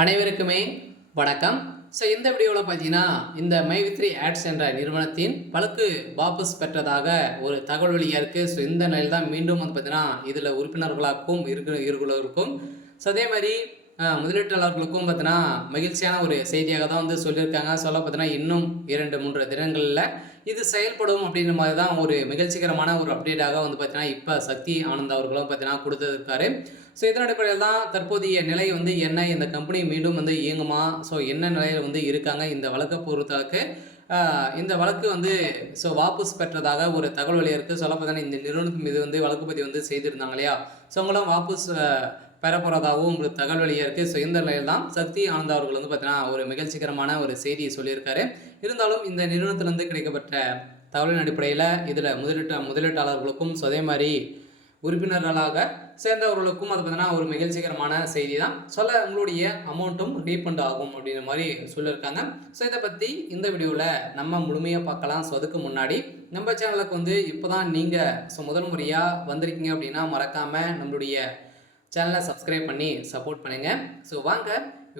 அனைவருக்குமே வணக்கம். ஸோ இந்த வீடியோவில் பார்த்தீங்கன்னா இந்த மை3 ஆட்ஸ் என்ற நிறுவனத்தின் வழக்கு வாபஸ் பெற்றதாக ஒரு தகவல் வெளியாக இருக்குது. ஸோ இந்த நிலையில் தான் மீண்டும் வந்து பார்த்தீங்கன்னா இதில் உறுப்பினர்களாகவும் இருக்கிறவர்களுக்கும் ஸோ அதே மாதிரி முதலீட்டாளர்களுக்கும் பார்த்தீங்கன்னா மகிழ்ச்சியான ஒரு செய்தியாக தான் வந்து சொல்லியிருக்காங்க. சொல்ல பார்த்தீங்கன்னா இன்னும் 2-3 தினங்களில் இது செயல்படும் அப்படின்ற மாதிரி தான் ஒரு மகிழ்ச்சிகரமான ஒரு அப்டேட்டாக வந்து பார்த்தீங்கன்னா இப்போ சக்தி ஆனந்த் அவர்களும் பார்த்தீங்கன்னா கொடுத்துருக்காரு. ஸோ இதன் அடிப்படையில் தான் தற்போதைய நிலை வந்து என்ன, இந்த கம்பெனி மீண்டும் வந்து இயங்குமா, ஸோ என்ன நிலையில் வந்து இருக்காங்க இந்த வழக்கை பொறுத்தளவுக்கு இந்த வழக்கு வந்து ஸோ வாபஸ் பெற்றதாக ஒரு தகவல் வெளியாக இருக்குது. சொல்ல பார்த்தீங்கன்னா இந்த நிறுவனத்தின் மீது வந்து வழக்கு பதிவு வந்து செய்திருந்தாங்க இல்லையா, ஸோ அவங்களும் வாபஸ் பெறப்போகிறதாகவும் ஒரு தகவல் வெளியாக இருக்குது. ஸோ இந்த நிலையில் தான் சக்தி ஆனந்த் அவர்கள் வந்து பார்த்தீங்கன்னா ஒரு மகிழ்ச்சிகரமான ஒரு செய்தியை சொல்லியிருக்காரு. இருந்தாலும் இந்த நிறுவனத்திலிருந்து கிடைக்கப்பட்ட தகவலின் அடிப்படையில் இதில் முதலீட்டாளர்களுக்கும் ஸோ அதே மாதிரி உறுப்பினர்களாக சேர்ந்தவர்களுக்கும் அது பார்த்தீங்கன்னா ஒரு மகிழ்ச்சிகரமான செய்தி தான். உங்களுடைய அமௌண்ட்டும் ரீஃபண்ட் ஆகும் அப்படின்ற மாதிரி சொல்லியிருக்காங்க. ஸோ இதை பற்றி இந்த வீடியோவில் நம்ம முழுமையாக பார்க்கலாம். ஸோ அதுக்கு முன்னாடி நம்ம சேனலுக்கு வந்து இப்போ தான் நீங்கள் முதல் முறையாக வந்திருக்கீங்க அப்படின்னா மறக்காமல் நம்மளுடைய சேனலை சப்ஸ்கிரைப் பண்ணி சப்போர்ட் பண்ணுங்கள். ஸோ வாங்க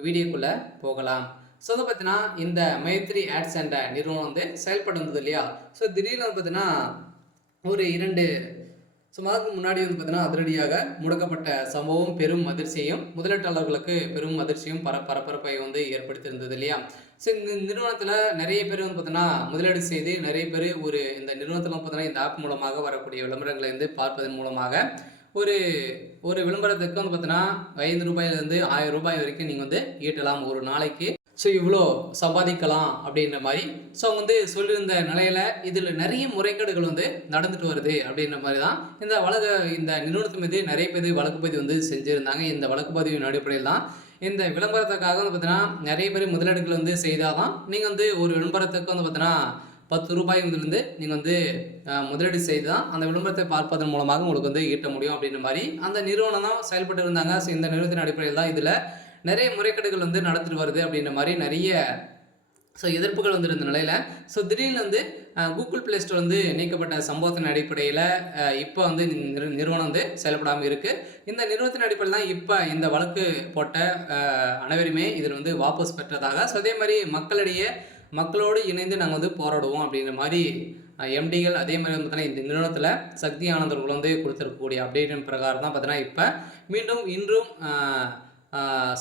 வீடியோக்குள்ளே போகலாம். ஸோ அதை பார்த்தீங்கன்னா இந்த மை3 ஆட்ஸ் என்ற நிறுவனம் வந்து செயல்பட்டு வந்தது இல்லையா, ஸோ திடீர்னு பார்த்தீங்கன்னா ஒரு 2 மாதத்துக்கு முன்னாடி வந்து பார்த்தீங்கன்னா அதிரடியாக முடக்கப்பட்ட சம்பவம் பெரும் அதிர்ச்சியையும் முதலீட்டாளர்களுக்கு பெரும் அதிர்ச்சியும் பரபரப்பை வந்து ஏற்படுத்தியிருந்தது இல்லையா. ஸோ இந்த நிறுவனத்தில் நிறைய பேர் வந்து பார்த்தீங்கன்னா முதலீடு செய்து நிறைய பேர் இந்த நிறுவனத்தில் பார்த்தீங்கன்னா இந்த ஆப் மூலமாக வரக்கூடிய விளம்பரங்களை வந்து பார்ப்பதன் மூலமாக ஒரு விளம்பரத்துக்கு வந்து பார்த்தீங்கன்னா 5 ரூபாயிலிருந்து 1000 ரூபாய் வரைக்கும் நீங்கள் வந்து ஈட்டலாம் ஒரு நாளைக்கு, ஸோ இவ்வளோ சம்பாதிக்கலாம் அப்படின்ற மாதிரி ஸோ அவங்க வந்து சொல்லியிருந்த நிலையில் இதில் நிறைய முறைகேடுகள் வந்து நடந்துட்டு வருது அப்படின்ற மாதிரி தான் இந்த நிறுவனத்து மீது நிறைய பேர் வழக்கு பதிவு வந்து செஞ்சுருந்தாங்க. இந்த வழக்கு பதிவின் அடிப்படையில் தான் இந்த விளம்பரத்துக்காக வந்து பார்த்தீங்கன்னா நிறைய பேர் முதலீடுகள் வந்து செய்தால் தான் நீங்கள் வந்து ஒரு விளம்பரத்துக்கு வந்து பார்த்தீங்கன்னா 10 ரூபாய் முதலிருந்து நீங்கள் வந்து முதலீடு செய்து தான் அந்த விளம்பரத்தை பார்ப்பதன் மூலமாக உங்களுக்கு வந்து ஈட்ட முடியும் அப்படின்ற மாதிரி அந்த நிறுவனம் தான் செயல்பட்டு இருந்தாங்க. ஸோ இந்த நிறுவனத்தின் அடிப்படையில் தான் இதில் நிறைய முறைகேடுகள் வந்து நடந்துட்டு வருது அப்படின்ற மாதிரி நிறைய எதிர்ப்புகள் வந்துருந்த நிலையில் திடீர்னு வந்து கூகுள் ப்ளே ஸ்டோர் வந்து நீக்கப்பட்ட சம்பவத்தின் அடிப்படையில் இப்போ வந்து நிறுவனம் வந்து செயல்படாமல் இருக்குது. இந்த நிறுவனத்தின் அடிப்படையில் தான் இப்போ இந்த வழக்கு போட்ட அனைவருமே இதில் வந்து வாபஸ் பெற்றதாக அதே மாதிரி மக்களோடு இணைந்து நாங்கள் வந்து போராடுவோம் அப்படின்ற மாதிரி எம்டிகள் அதே மாதிரி வந்து பார்த்தீங்கன்னா இந்த நிறுவனத்தில் சக்தி ஆனந்தர்கள் வந்து கொடுத்துருக்கக்கூடிய அப்டேட்டின் பிரகாரம் தான் பார்த்தீங்கன்னா இப்போ மீண்டும் இன்றும்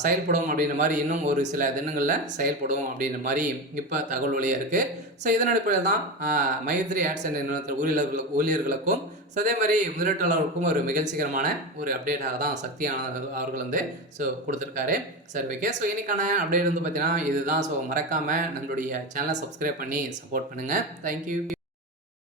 செயல்படும் அப்படின்ற மாதிரி இன்னும் ஒரு சில தினங்களில் செயல்படும் அப்படின்ற மாதிரி இப்போ தகவல் வழியாக இருக்குது. ஸோ இதன் அடிப்படையில் தான் மை3 ஆட்ஸ் என்ற நிறுவனத்தில் ஊழியர்களுக்கும் அதே மாதிரி முதலீட்டாளர்களுக்கும் ஒரு மகிழ்ச்சிகரமான ஒரு அப்டேட்டாக தான் சக்தி அவர்கள் வந்து கொடுத்துருக்காரு. சரி, ஓகே. ஸோ இன்னைக்கான அப்டேட் வந்து பார்த்தீங்கன்னா இதுதான். ஸோ மறக்காமல் நம்மளுடைய சேனலை சப்ஸ்கிரைப் பண்ணி சப்போர்ட் பண்ணுங்கள். தேங்க்யூ.